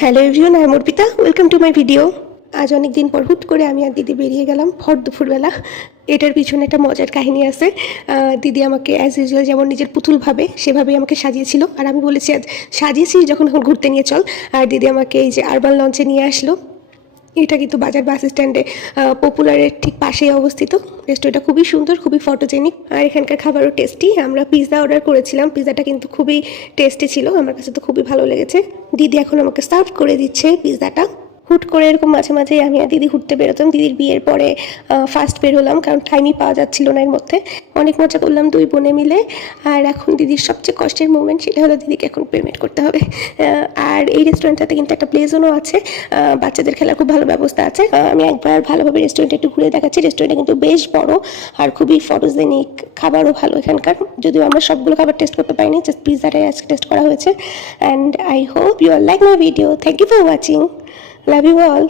Hello everyone, I am Arpita. Welcome to my video. আজ অনেক দিন পর হুট করে আমি আর দিদি বেরিয়ে গেলাম ভর দুপুরবেলা। এটার পিছনে একটা মজার কাহিনী আছে। দিদি আমাকে অ্যাজ ইউজুয়াল যেমন নিজের পুতুল ভাবে সেভাবেই আমাকে সাজিয়েছিল, আর আমি বলেছি আজ সাজিয়েছি যখন এখন ঘুরতে নিয়ে চল। আর দিদি আমাকে এই যে আরবান লঞ্চে নিয়ে আসলো। এটা কিন্তু বাজার বাস স্ট্যান্ডে পপুলারের ঠিক পাশেই অবস্থিত। রেস্টুরেন্টটা খুবই সুন্দর, খুবই ফটোজেনিক, আর এখানকার খাবারও টেস্টি। আমরা পিৎজা অর্ডার করেছিলাম, পিৎজাটা কিন্তু খুবই টেস্টি ছিল, আমার কাছে তো খুবই ভালো লেগেছে। দিদি এখন আমাকে সার্ভ করে দিচ্ছে পিৎজাটা। হুট করে এরকম মাঝে মাঝেই আমি আর দিদি ঘুরতে বেরোতাম। দিদির বিয়ের পরে ফার্স্ট বের হলাম, কারণ টাইমই পাওয়া যাচ্ছিল না এর মধ্যে। অনেক মজা করলাম দুই বোনে মিলে। আর এখন দিদির সবচেয়ে কষ্টের মুভমেন্ট, সেটা হলো দিদিকে এখন পেমেন্ট করতে হবে। আর এই রেস্টুরেন্টটাতে কিন্তু একটা প্লে জোনও আছে, বাচ্চাদের খেলার খুব ভালো ব্যবস্থা আছে। আমি একবার ভালোভাবে রেস্টুরেন্টে একটু ঘুরে দেখাচ্ছি। রেস্টুরেন্টটা কিন্তু বেশ বড় আর খুবই ফটোজেনিক, খাবারও ভালো এখানকার। যদিও আমরা সবগুলো খাবার টেস্ট করতে পারিনি, জাস্ট পিৎজাটাই আজকে টেস্ট করা হয়েছে। And I hope you are like my video. Thank you for watching. Love you all.